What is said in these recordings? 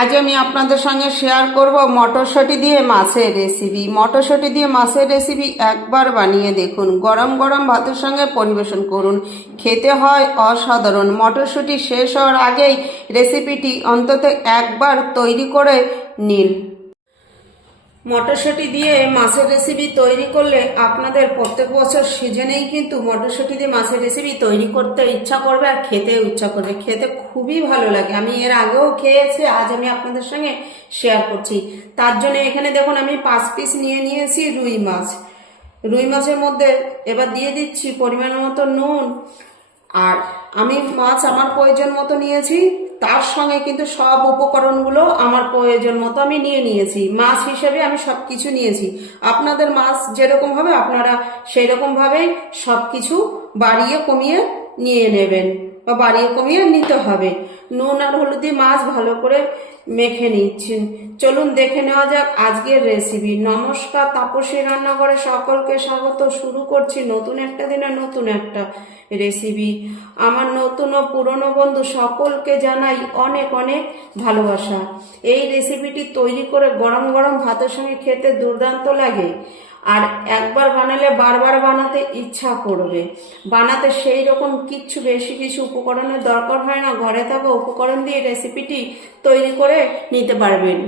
আজ আমি আপনাদের সঙ্গে শেয়ার করব মটরশুঁটি দিয়ে মাছের রেসিপি। মটরশুঁটি দিয়ে মাছের রেসিপি একবার বানিয়ে দেখুন, গরম গরম ভাতের সঙ্গে পরিবেশন করুন, খেতে হয় অসাধারণ। মটরশুঁটি শেষ হওয়ার আগেই রেসিপিটি অন্তত একবার তৈরি করে নিন। মটরশুঁটি দিয়ে মাছের রেসিপি তৈরি করলে আপনাদের প্রত্যেক বছর সিজনেই কিন্তু মটরশুঁটি দিয়ে মাছের রেসিপি তৈরি করতে ইচ্ছা করবে আর খেতেও ইচ্ছা করবে। খেতে খুবই ভালো লাগে, আমি এর আগেও খেয়েছি, আজ আমি আপনাদের সঙ্গে শেয়ার করছি। তার জন্য এখানে দেখুন আমি 5 পিস নিয়ে নিয়েছি রুই মাছ। রুই মাছের মধ্যে এবার দিয়ে দিচ্ছি পরিমাণ মতো নুন। আর আমি মাছ আমার প্রয়োজন মতো নিয়েছি, তার সঙ্গে কিন্তু সব উপকরণগুলো আমার প্রয়োজন মতো আমি নিয়ে নিয়েছি। মাছ হিসেবে আমি সব কিছু নিয়েছি, আপনাদের মাছ যেরকম হবে আপনারা সেই রকমভাবেই সব কিছু বাড়িয়ে কমিয়ে নিয়ে নেবেন বা বাড়িয়ে কমিয়ে নিতে হবে। নুন আর হলুদ দিয়ে মাছ ভালো করে মেখে নিচ্ছি। চলুন দেখে নেওয়া যাক আজকের রেসিপি। নমস্কার, তাপসী রান্নাঘরে সকলকে স্বাগত। শুরু করছি নতুন একটা দিনে নতুন একটা রেসিপি। আমার নতুন ও পুরনো বন্ধু সকলকে জানাই অনেক অনেক ভালোবাসা। এই রেসিপিটি তৈরি করে গরম গরম ভাতের সঙ্গে খেতে দুর্দান্ত লাগে, আর একবার বানালে বারবার বানাতে ইচ্ছা করবে। বানাতে সেই রকম বেশি কিছু উপকরণের দরকার হয় না, ঘরে থাকা উপকরণ দিয়ে রেসিপিটি তৈরি করে নিতে পারবেন।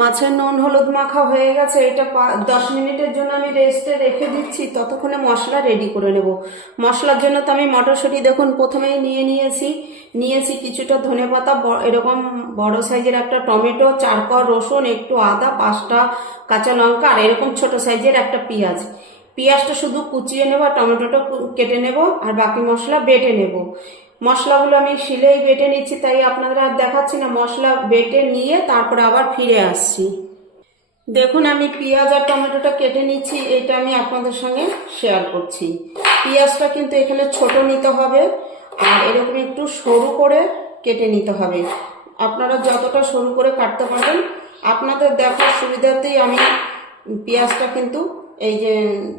মাছের নুন হলুদ মাখা হয়ে গেছে, এটা 10 মিনিটের জন্য আমি রেস্টে রেখে দিচ্ছি। ততক্ষণে মশলা রেডি করে নেব। মশলার জন্য তো আমি মটরশুঁটি দেখুন প্রথমেই নিয়েছি কিছুটা ধনেপাতা, এরকম বড় সাইজের একটা টমেটো, 4 কোয়া রসুন, একটু আদা, 5টা কাঁচা লঙ্কা, আর এরকম ছোট সাইজের একটা পেঁয়াজ। পেঁয়াজটা শুধু কুচিয়ে নেব, টমেটোটা কেটে নেব, আর বাকি মশলা বেটে নেব। মশলাগুলো আমি শিলেই বেটে নিচ্ছি, তাই আপনাদের আর দেখাচ্ছি না। মশলা বেটে নিয়ে তারপরে আবার ফিরে আসছি। দেখুন আমি পেঁয়াজ আর টমেটোটা কেটে নিচ্ছি, এটা আমি আপনাদের সঙ্গে শেয়ার করছি। পেঁয়াজটা কিন্তু এখানে ছোট নিতে হবে, আর এরকম একটু সরু করে কেটে নিতে হবে। আপনারা যতটা সরু করে কাটতে পারবেন আপনাদের দেখার সুবিধাতেই আমি পেঁয়াজটা কিন্তু এই যে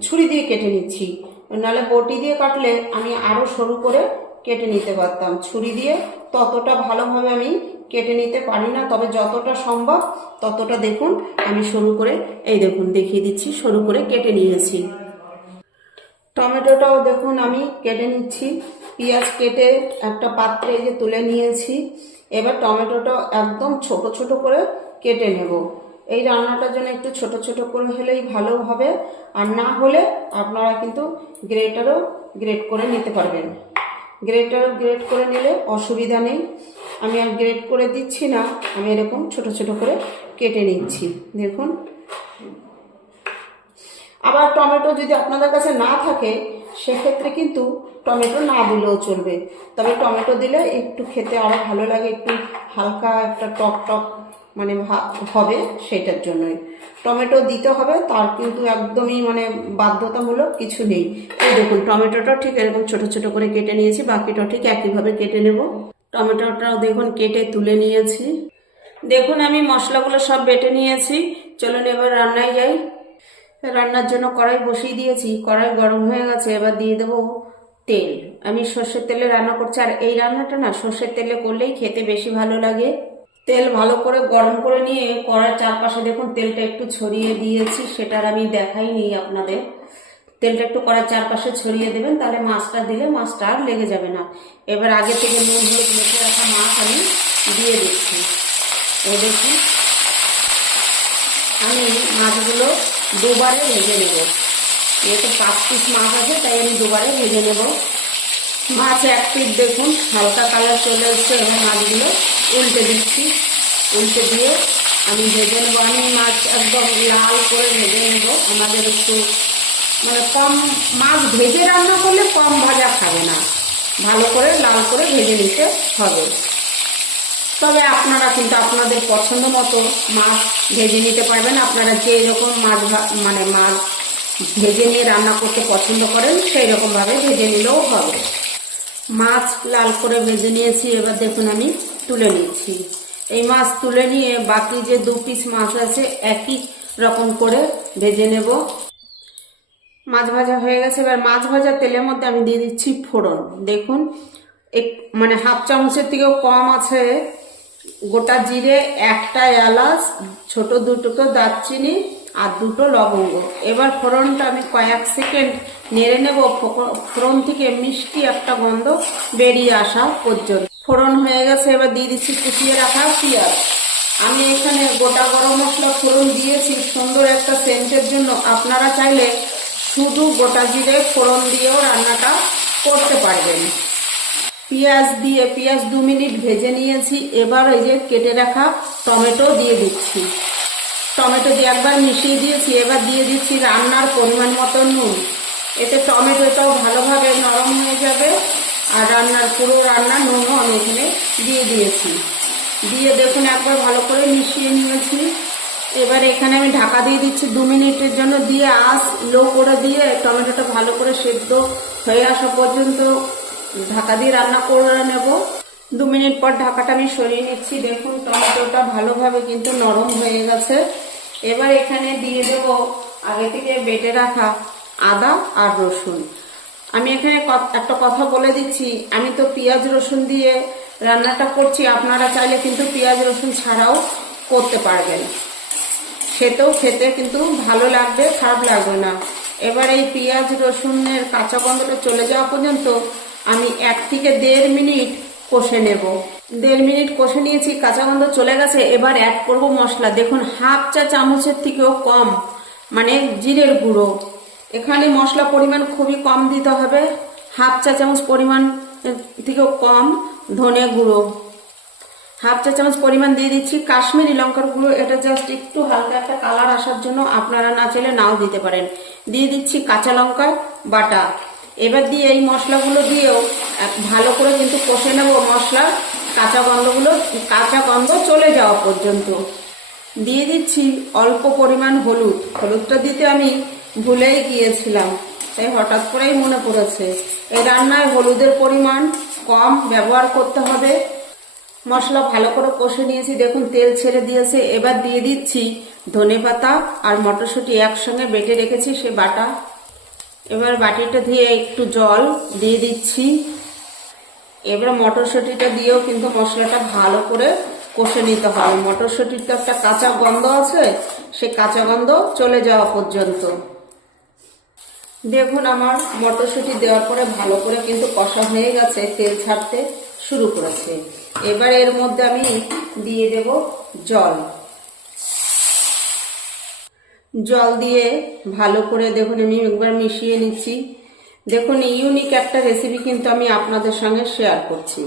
ছুরি দিয়ে কেটে নিচ্ছি, নাহলে বটি দিয়ে কাটলে আমি আরও সরু করে কেটে নিতে পারতাম। ছুরি দিয়ে ততটা ভালোভাবে আমি কেটে নিতে পারি না, তবে যতটা সম্ভব ততটা দেখুন আমি সরু করে, এই দেখুন দেখিয়ে দিচ্ছি, সরু করে কেটে নিয়েছি। টমেটোটাও দেখুন আমি কেটে নিচ্ছি। পেঁয়াজ কেটে একটা পাত্রে যে তুলে নিয়েছি। এবার টমেটোটা একদম ছোট ছোট করে কেটে নেব। এই রান্নাটার জন্য একটু ছোট ছোট করে হলেই ভালো হবে, আর না হলে আপনারা কিন্তু গ্রেটারও গ্রেট করে নিতে পারবেন। গ্রেট করে নিলে অসুবিধা নেই। আমি আর গ্রেট করে দিচ্ছি না, আমি এরকম ছোট ছোট করে কেটে নিচ্ছি দেখুন। আবার টমেটো যদি আপনাদের কাছে না থাকে সেক্ষেত্রে কিন্তু টমেটো না দিলেও চলবে, তবে টমেটো দিলে একটু খেতে আরও ভালো লাগে, একটু হালকা একটা টক টক মানে হবে, সেটার জন্যই টমেটো দিতে হবে। তার কিন্তু একদমই মানে বাধ্যতামূলক কিছু নেই। এই দেখুন টমেটোটা ঠিক এরকম ছোট ছোট করে কেটে নিয়েছি, বাকিটাও ঠিক একইভাবে কেটে নেব। টমেটোটাও দেখুন কেটে তুলে নিয়েছি। দেখুন আমি মশলাগুলো সব বেটে নিয়েছি। চলুন এবার রান্নায় যাই। রান্নার জন্য কড়াই বসিয়ে দিয়েছি, কড়াই গরম হয়ে গেছে। এবার দিয়ে দেবো তেল। আমি সর্ষের তেলে রান্না করছি, আর এই রান্নাটা না সর্ষের তেলে করলেই খেতে বেশি ভালো লাগে। তেল ভালো করে গরম করে নিয়ে কড়ার চারপাশে দেখুন তেলটা একটু ছড়িয়ে দিয়েছি, সেটার আমি দেখাইনি আপনাদের। তেলটা একটু কড়ার চারপাশে ছড়িয়ে দেবেন, তাহলে মাছটা দিলে মাছটা আর লেগে যাবে না। এবার আগে থেকে নুন হলুদ মেখে রাখা মাছ আমি দিয়ে দিচ্ছি। ও দেখুন আমি মাছগুলো দুবারে ভেজে নেব। এতে 5 পিস মাছ আছে, তাই আমি দুবারে ভেজে নেব। মাছ এক পিস দেখুন হালকা কালার চলে এসছে। এবার মাছগুলো উল্টে দিচ্ছি, উল্টে দিয়ে আমি ভেজে নেবো। আমি মাছ একদম লাল করে ভেজে নেব। আমাদের একটু মানে কম মাছ ভেজে রান্না করলে কম ভাজা খাবে না, ভালো করে লাল করে ভেজে নিতে হবে। তবে আপনারা কিন্তু আপনাদের পছন্দ মতো মাছ ভেজে নিতে পারবেন। আপনারা যে রকম মাছ মাছ ভেজে নিয়ে রান্না করতে পছন্দ করেন সেই রকমভাবে ভেজে নিলেও হবে। মাছ লাল করে ভেজে নিয়েছি, এবার দেখুন আমি তুলে নিচ্ছি। এই মাছ তুলে নিয়ে বাকি যে 2 পিস মাছ আছে একই রকম করে ভেজে নেব। মাছ ভাজা হয়ে গেছে। এবার মাছ ভাজা তেলের মধ্যে আমি দিয়ে দিচ্ছি ফোড়ন। দেখুন মানে হাফ চামচের থেকেও কম আছে গোটা জিরে, একটা এলাচ, ছোট দুটো দারচিনি আর দুটো লবঙ্গ। এবার ফোড়নটা আমি কয়েক সেকেন্ড নেড়ে নেব, ফোড়ন থেকে মিষ্টি একটা গন্ধ বেরিয়ে আসা পর্যন্ত। ফোড়ন হয়ে গেছে, এবার দিয়ে দিচ্ছি কুচিয়ে রাখা পেঁয়াজ। আমি এখানে গোটা গরম মশলা ফোড়ন দিয়েছি সুন্দর একটা সেন্টের জন্য। আপনারা চাইলে শুধু গোটা জিরে ফোড়ন দিয়েও রান্নাটা করতে পারবেন। পেঁয়াজ 2 মিনিট ভেজে নিয়েছি। এবার এই যে কেটে রাখা টমেটো দিয়ে দিচ্ছি। টমেটো দিয়ে একবার মিশিয়ে দিয়েছি। এবার দিয়ে দিচ্ছি রান্নার পরিমাণ মতো নুন। এতে টমেটোটাও ভালোভাবে নরম হয়ে যাবে। আর পুরো রান্নার নুনও আমি এখানে দিয়ে দিয়েছি। দিয়ে দেখুন একবার ভালো করে মিশিয়ে নিয়েছি। এবার এখানে আমি ঢাকা দিয়ে দিচ্ছি 2 মিনিটের জন্য। দিয়ে আঁচ লো করে দিয়ে টমেটোটা ভালো করে সেদ্ধ হয়ে আসা পর্যন্ত ঢাকা দিয়ে রান্না করে নেব। 2 মিনিট পর ঢাকাটা আমি সরিয়ে নিচ্ছি। দেখুন টমেটোটা ভালোভাবে কিন্তু নরম হয়ে গেছে। এবার এখানে দিয়ে দেব আগে থেকে বেটে রাখা আদা আর রসুন। আমি এখানে একটা কথা বলে দিচ্ছি, আমি তো পেঁয়াজ রসুন দিয়ে রান্নাটা করছি। আপনারা চাইলে কিন্তু পেঁয়াজ রসুন ছাড়াও করতে পারবেন, সেটাও খেতে কিন্তু ভালো লাগবে, খারাপ লাগবে না। এবার এই পেঁয়াজ রসুনের কাঁচা গন্ধটা চলে যাওয়া পর্যন্ত আমি 1 থেকে 1.5 মিনিট কষে নেব। 1.5 মিনিট কষে নিয়েছি, কাঁচা গন্ধ চলে গেছে। এবার অ্যাড করব মশলা। দেখুন হাফ চা চামচের থেকেও কম মানে জিরের গুঁড়ো। এখানে মশলা পরিমাণ খুবই কম দিতে হবে। হাফ চা চামচ পরিমাণ থেকেও কম ধনে গুঁড়ো, হাফ চা চামচ পরিমাণ দিয়ে দিচ্ছি কাশ্মীরি লঙ্কার গুঁড়ো। এটা জাস্ট একটু হালকা একটা কালার আসার জন্য, আপনারা না চাইলে নাও দিতে পারেন। দিয়ে দিচ্ছি কাঁচা লঙ্কা বাটা। এবার দিয়ে এই মশলাগুলো দিয়েও ভালো করে কিন্তু কষে নেব, মশলার কাঁচা গন্ধ চলে যাওয়া পর্যন্ত। দিয়ে দিচ্ছি অল্প পরিমাণ হলুদ। হলুদটা দিতে আমি ভুলেই গিয়েছিলাম, তাই হঠাৎ করেই মনে পড়েছে। এই রান্নায় হলুদের পরিমাণ কম ব্যবহার করতে হবে। মশলা ভালো করে কষে নিয়েছি, দেখুন তেল ছেড়ে দিয়েছে। এবার দিয়ে দিচ্ছি ধনেপাতা আর মটরশুঁটি একসঙ্গে বেটে রেখেছি সে বাটা। এবার বাটিটা দিয়ে একটু জল দিয়ে দিচ্ছি। এবার মটরশুঁটিটা দিয়েও কিন্তু মশলাটা ভালো করে কষে নিতে হবে। মটরশুঁটির তো একটা কাঁচা গন্ধ আছে, সে কাঁচা গন্ধ চলে যাওয়া পর্যন্ত। দেখুন আমার মটরশুঁটি দেওয়ার পরে ভালো করে কিন্তু কষা হয়ে গেছে, তেল ছাড়তে শুরু করেছে। এবার এর মধ্যে আমি দিয়ে দেব জল দিয়ে ভালো করে দেখুন আমি একবার মিশিয়ে নিচ্ছি। দেখুন ইউনিক একটা রেসিপি কিন্তু আমি আপনাদের সঙ্গে শেয়ার করছি।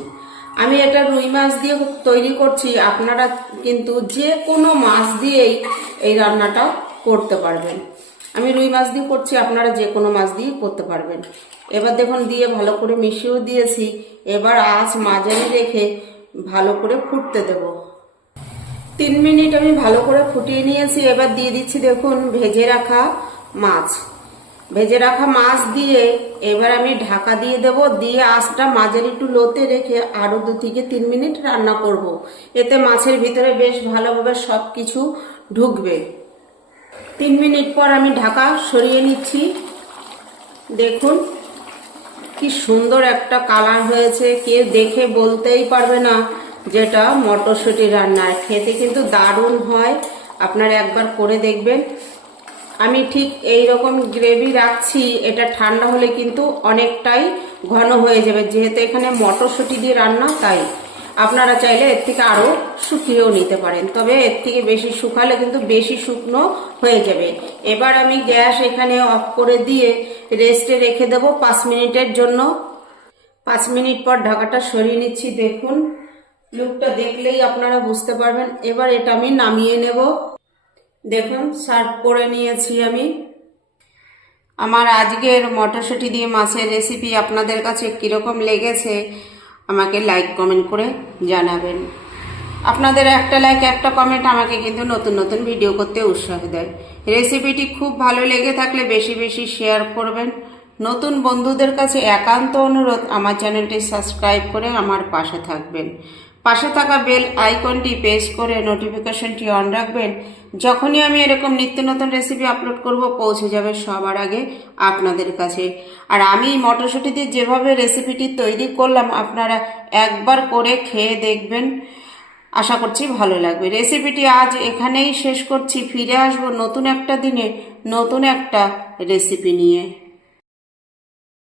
আমি এটা রুই মাছ দিয়ে তৈরি করছি। আপনারা কিন্তু যে কোনো মাছ দিয়েই এই রান্নাটা করতে পারবেন। আমি রুই মাছ দিয়ে করছি, আপনারা যে কোনো মাছ দিয়ে করতে পারবেন। এবার দেখুন দিয়ে ভালো করে মিশিয়েও দিয়েছি। এবার আঁচ মাঝারি রেখে ভালো করে ফুটতে দেব। 3 মিনিট আমি ভালো করে ফুটিয়ে নিয়েছি। এবার দিয়ে দিচ্ছি দেখুন ভেজে রাখা মাছ দিয়ে এবার আমি ঢাকা দিয়ে দেব। দিয়ে আঁচটা মাঝারি টু লোতে রেখে আরো 2 থেকে 3 মিনিট রান্না করব। এতে মাছের ভিতরে বেশ ভালোভাবে সবকিছু ঢুকবে। 3 মিনিট পর আমি ঢাকা সরিয়ে নিচ্ছি। দেখুন কি সুন্দর একটা কালার হয়েছে, কে দেখে বলতেই পারবে না যেটা মটরশুঁটি রান্না। খেতে কিন্তু দারুণ হয়, আপনারা একবার করে দেখবেন। আমি ঠিক এই রকম গ্রেভি রাখছি, এটা ঠান্ডা হলে কিন্তু অনেকটাই ঘন হয়ে যাবে, যেহেতু এখানে মটরশুঁটি দিয়ে রান্না। তাই আপনারা চাইলে এর থেকে আরো শুকিয়েও নিতে পারেন, তবে এর থেকে বেশি শুকালে কিন্তু বেশি শুকনো হয়ে যাবে। এবার আমি গ্যাস এখানে অফ করে দিয়ে রেস্টে রেখে দেবো 5 মিনিটের জন্য। 5 মিনিট পর ঢাকাটা সরিয়ে নিচ্ছি। দেখুন লুকটা দেখলেই আপনারা বুঝতে পারবেন। এবার এটা আমি নামিয়ে নেব। দেখুন সার্ভ করে নিয়েছি আমি। আমার আজকের মটরশুঁটি দিয়ে মাছের রেসিপি আপনাদের কাছে কীরকম লেগেছে আমাকে লাইক কমেন্ট করে জানাবেন। আপনাদের একটা লাইক একটা কমেন্ট আমাকে কিন্তু নতুন নতুন ভিডিও করতে উৎসাহ দেয়। রেসিপিটি খুব ভালো লেগে থাকলে বেশি বেশি শেয়ার করবেন। নতুন বন্ধুদের কাছে একান্ত অনুরোধ, আমার চ্যানেলটি সাবস্ক্রাইব করে আমার পাশে থাকবেন। পাশে থাকা বেল আইকনটি প্রেস করে নোটিফিকেশনটি অন রাখবেন। যখনই আমি এরকম নিত্য নতুন রেসিপি আপলোড করব পৌঁছে যাবে সবার আগে আপনাদের কাছে। আর আমি মটরশুঁটি দিয়ে যেভাবে রেসিপিটি তৈরি করলাম আপনারা একবার করে খেয়ে দেখবেন, আশা করছি ভালো লাগবে। রেসিপিটি আজ এখানেই শেষ করছি, ফিরে আসবো নতুন একটা দিনে নতুন একটা রেসিপি নিয়ে।